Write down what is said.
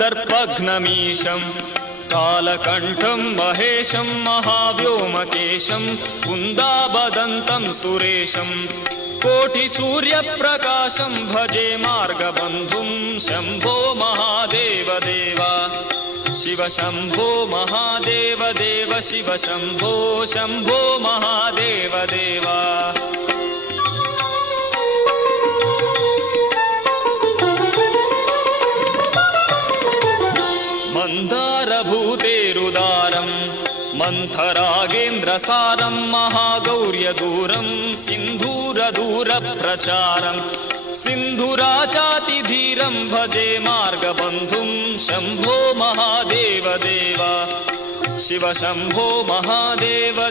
कंदर्पदर्पघ्नमीशं कालकण्ठं महेशं महाव्योमकेशं कुन्दाबदन्तं सुरेशं कोटिसूर्यप्रकाशं भजे मार्गबन्धुं शम्भो महादेव देवा शिव शम्भो महादेव देव शिव शम्भो शम्भो महादेव देवा। मन्दारभूतेरुदारं मन्थरागेन्द्रसारं महागौर्यदूरं सिन्धूरदूरप्रचारं सिन्धुराचातिधीरं भजे मार्गबन्धुं शम्भो महादेव देवा शिव शम्भो महादेव